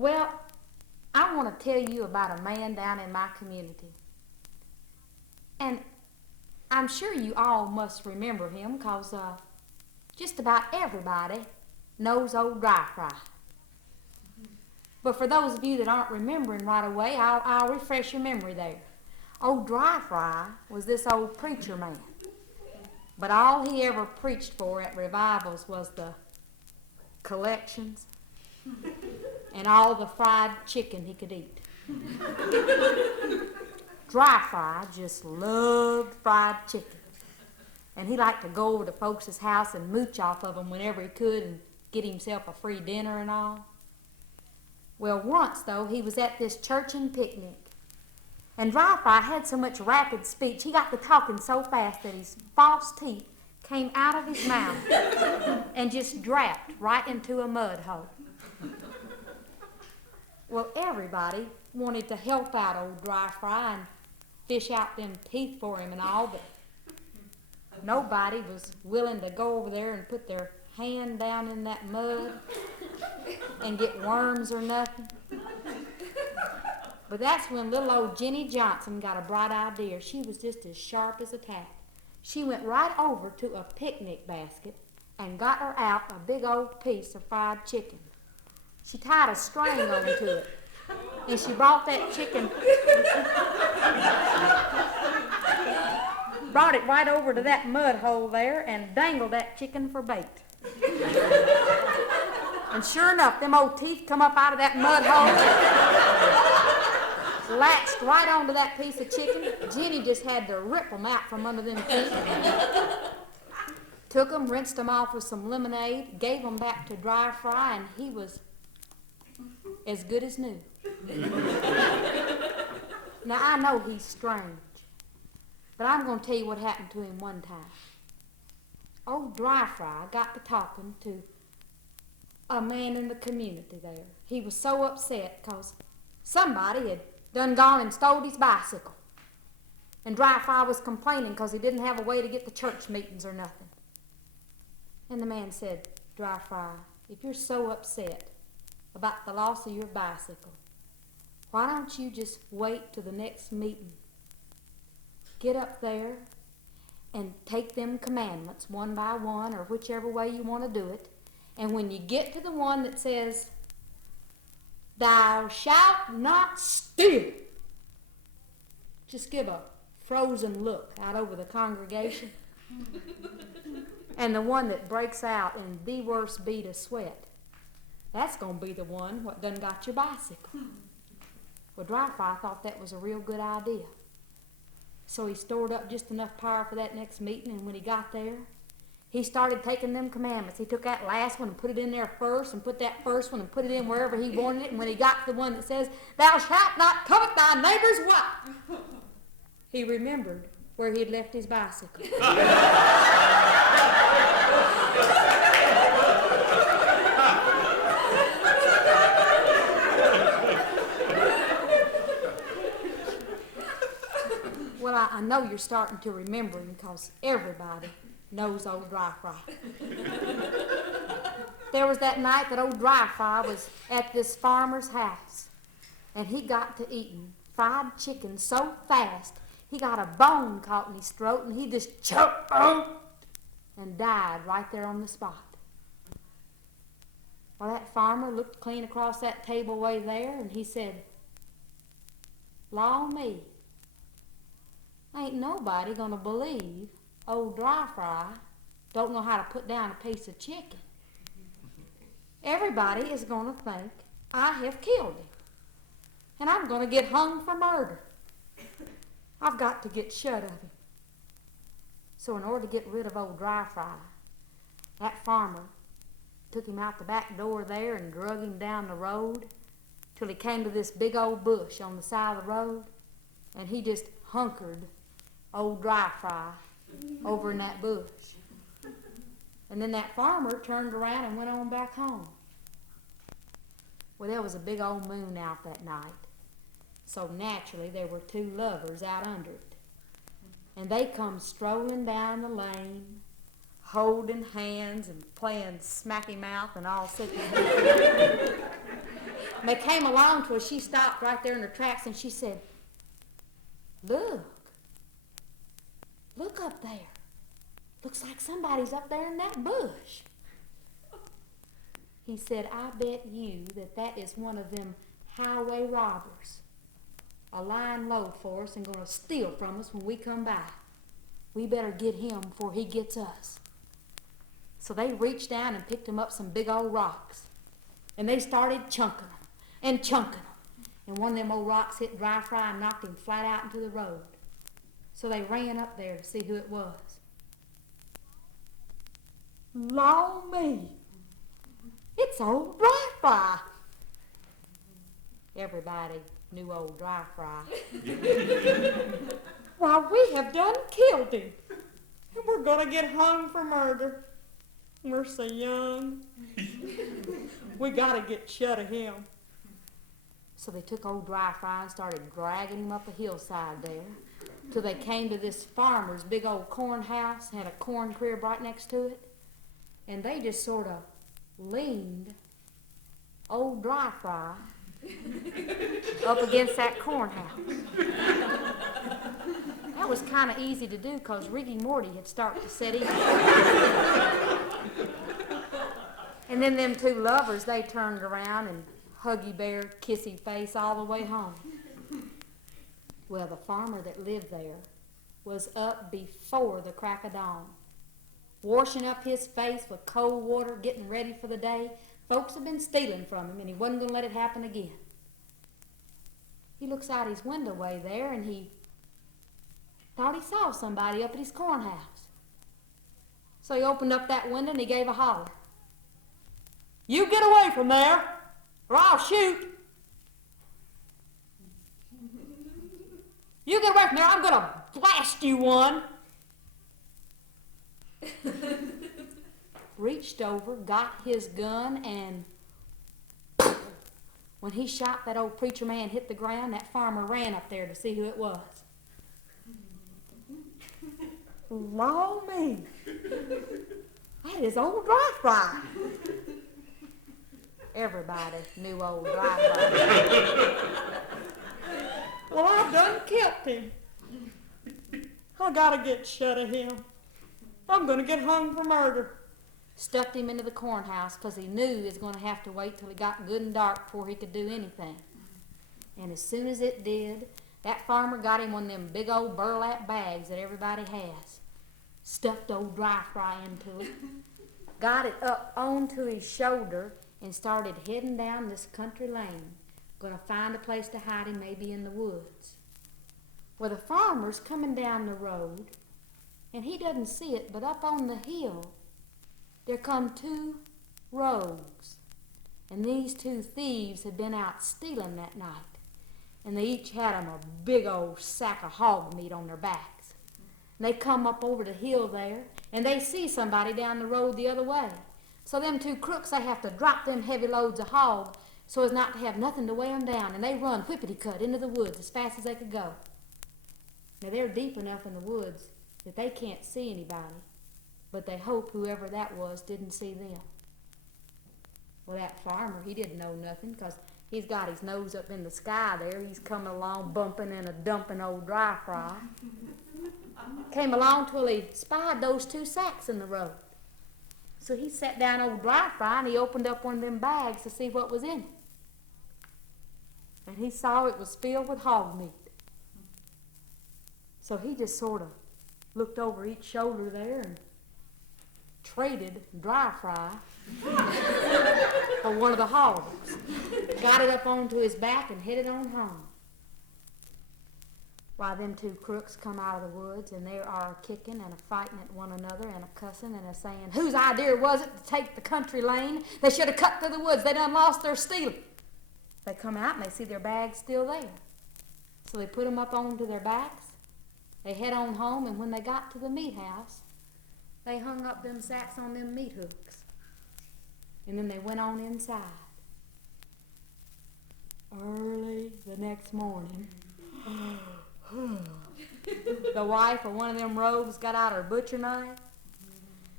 Well, I want to tell you about a man down in my community. And I'm sure you all must remember him because just about everybody knows old Drye. But for those of you that aren't remembering right away, I'll refresh your memory there. Old Drye was this old preacher man. But all he ever preached for at revivals was the collections and all the fried chicken he could eat. Drye just loved fried chicken. And he liked to go over to folks' house and mooch off of them whenever he could and get himself a free dinner and all. Well, once, though, he was at this church and picnic. And Drye had so much rapid speech, he got to talking so fast that his false teeth came out of his mouth and just dropped right into a mud hole. Well, everybody wanted to help out old Drye and fish out them teeth for him and all, but nobody was willing to go over there and put their hand down in that mud and get worms or nothing. But that's when little old Jenny Johnson got a bright idea. She was just as sharp as a tack. She went right over to a picnic basket and got her out a big old piece of fried chicken. She tied a string onto it, and she brought that chicken, brought it right over to that mud hole there and dangled that chicken for bait. And sure enough, them old teeth come up out of that mud hole, latched right onto that piece of chicken. Jenny just had to rip them out from under them teeth. Took them, rinsed them off with some lemonade, gave them back to Drye, and he was as good as new. Now, I know he's strange, but I'm going to tell you what happened to him one time. Old Drye got to talking to a man in the community there. He was so upset because somebody had done gone and stole his bicycle. And Drye was complaining because he didn't have a way to get to church meetings or nothing. And the man said, Drye, if you're so upset about the loss of your bicycle, why don't you just wait till the next meeting? Get up there and take them commandments one by one, or whichever way you want to do it. And when you get to the one that says, thou shalt not steal, just give a frozen look out over the congregation. And the one that breaks out in the worst bead of sweat, that's going to be the one what done got your bicycle. Well, Drye thought that was a real good idea. So he stored up just enough power for that next meeting, and when he got there, he started taking them commandments. He took that last one and put it in there first, and put that first one and put it in wherever he wanted it, and when he got to the one that says, thou shalt not covet thy neighbor's wife, he remembered where he had left his bicycle. Well, I know you're starting to remember him because everybody knows old Drye. There was that night that old Drye was at this farmer's house, and he got to eating fried chicken so fast he got a bone caught in his throat, and he just choked and died right there on the spot. Well, that farmer looked clean across that table way there, and he said, law me, ain't nobody gonna believe old Drye don't know how to put down a piece of chicken. Everybody is gonna think I have killed him, and I'm gonna get hung for murder. I've got to get shut of him. So in order to get rid of old Drye, that farmer took him out the back door there and drug him down the road till he came to this big old bush on the side of the road, and he just hunkered old Drye over in that bush. And then that farmer turned around and went on back home. Well, there was a big old moon out that night, so naturally there were two lovers out under it. And they come strolling down the lane, holding hands and playing smacky mouth and all such. And they came along to her. She stopped right there in her tracks and she said, look up there. Looks like somebody's up there in that bush. He said, I bet you that is one of them highway robbers, a lying low for us and going to steal from us when we come by. We better get him before he gets us. So they reached down and picked him up some big old rocks. And they started chunking them and chunking them. And one of them old rocks hit Drye Frye and knocked him flat out into the road. So they ran up there to see who it was. Law me, it's old Drye Frye. Everybody knew old Drye Frye. Why, we have done killed him. And we're going to get hung for murder. We're so young. We got to get shut of him. So they took old Drye Frye and started dragging him up a hillside there till they came to this farmer's big old corn house, had a corn crib right next to it. And they just sort of leaned old Drye Frye up against that corn house. That was kind of easy to do because Riggy Morty had started to set in. And then them two lovers, they turned around and huggy bear, kissy face all the way home. Well, the farmer that lived there was up before the crack of dawn, washing up his face with cold water, getting ready for the day. Folks had been stealing from him, and he wasn't going to let it happen again. He looks out his window way there, and he thought he saw somebody up at his corn house. So he opened up that window, and he gave a holler. You get away from there, or I'll shoot. You get away from there, I'm going to blast you one. Reached over, got his gun, and when he shot, that old preacher man hit the ground. That farmer ran up there to see who it was. Law me, that is old Drye Frye. Everybody knew old Drye Frye. Well, I've done killed him. I gotta get shut of him. I'm gonna get hung for murder. Stuffed him into the corn house because he knew he was going to have to wait till it got good and dark before he could do anything. And as soon as it did, that farmer got him one of them big old burlap bags that everybody has. Stuffed old Drye Frye into it, got it up onto his shoulder, and started heading down this country lane, going to find a place to hide him, maybe in the woods. Well, the farmer's coming down the road, and he doesn't see it, but up on the hill, there come two rogues, and these two thieves had been out stealing that night, and they each had them a big old sack of hog meat on their backs. And they come up over the hill there, and they see somebody down the road the other way. So them two crooks, they have to drop them heavy loads of hog so as not to have nothing to weigh them down, and they run whippity-cut into the woods as fast as they could go. Now they're deep enough in the woods that they can't see anybody, but they hope whoever that was didn't see them. Well, that farmer, he didn't know nothing because he's got his nose up in the sky there. He's coming along bumping and a dumping old Drye Frye. Came along till he spied those two sacks in the road. So he sat down old Drye Frye and he opened up one of them bags to see what was in it. And he saw it was filled with hog meat. So he just sort of looked over each shoulder there and traded Drye Frye for one of the hogs. Got it up onto his back and headed on home. Why, them two crooks come out of the woods and they are kicking and fighting at one another and cussing and saying, whose idea was it to take the country lane? They should have cut through the woods. They done lost their stealing. They come out and they see their bags still there. So they put them up onto their backs. They head on home, and when they got to the meat house, they hung up them sacks on them meat hooks. And then they went on inside. Early the next morning, the wife of one of them rogues got out her butcher knife,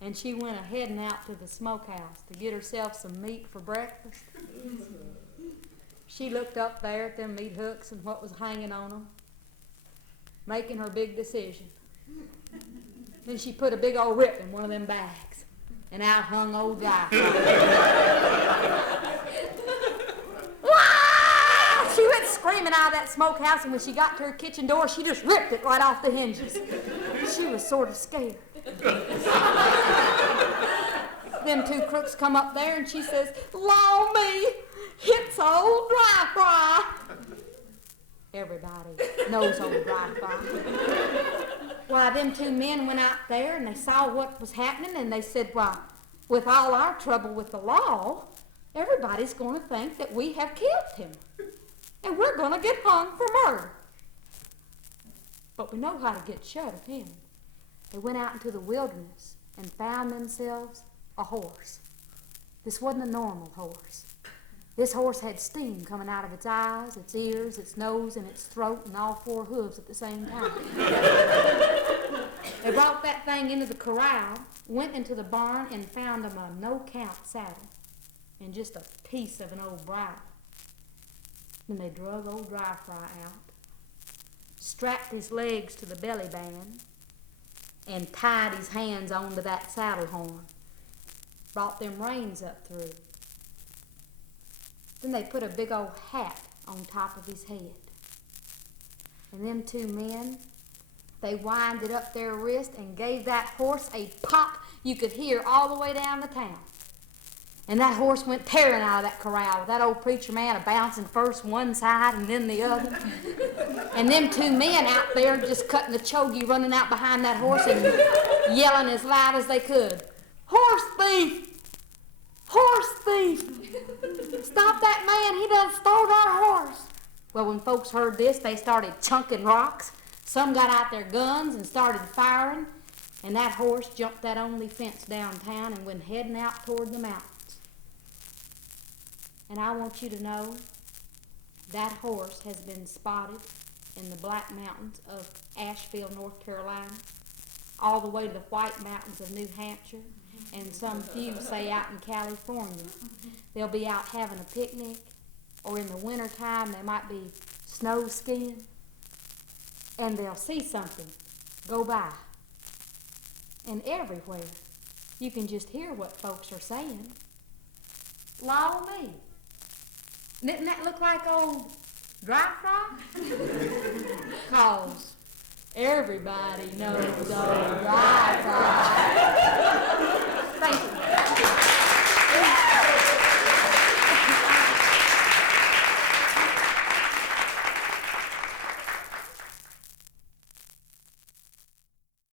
and she went a-heading out to the smokehouse to get herself some meat for breakfast. She looked up there at them meat hooks and what was hanging on them, making her big decision. Then she put a big old rip in one of them bags, and out hung old Drye. Wow! She went screaming out of that smokehouse, and when she got to her kitchen door, she just ripped it right off the hinges. She was sort of scared. Them two crooks come up there, and she says, "Law me, it's old Drye Frye." Everybody knows old Drye Frye. Why, them two men went out there and they saw what was happening, and they said, "Why, with all our trouble with the law, everybody's going to think that we have killed him, and we're going to get hung for murder. But we know how to get shut of him." They went out into the wilderness and found themselves a horse. This wasn't a normal horse. This horse had steam coming out of its eyes, its ears, its nose, and its throat, and all four hooves at the same time. They brought that thing into the corral, went into the barn, and found them a no-count saddle and just a piece of an old bridle. Then they drug old Drye Frye out, strapped his legs to the belly band, and tied his hands onto that saddle horn, brought them reins up through. Then they put a big old hat on top of his head. And them two men, they winded up their wrist and gave that horse a pop you could hear all the way down the town. And that horse went tearing out of that corral with that old preacher man a-bouncing first one side and then the other. And them two men out there just cutting the chogy, running out behind that horse and yelling as loud as they could, "Horse thief! Horse thief! Stop that man, he done stole our horse." Well, when folks heard this, they started chunking rocks. Some got out their guns and started firing, and that horse jumped that only fence downtown and went heading out toward the mountains. And I want you to know that horse has been spotted in the Black Mountains of Asheville, North Carolina, all the way to the White Mountains of New Hampshire, and some few say out in California. They'll be out having a picnic, or in the wintertime they might be snow skiing, and they'll see something go by. And everywhere you can just hear what folks are saying. Law me. Didn't that look like old Drye Frye? 'Cause everybody knows old Drye Frye. Thank you.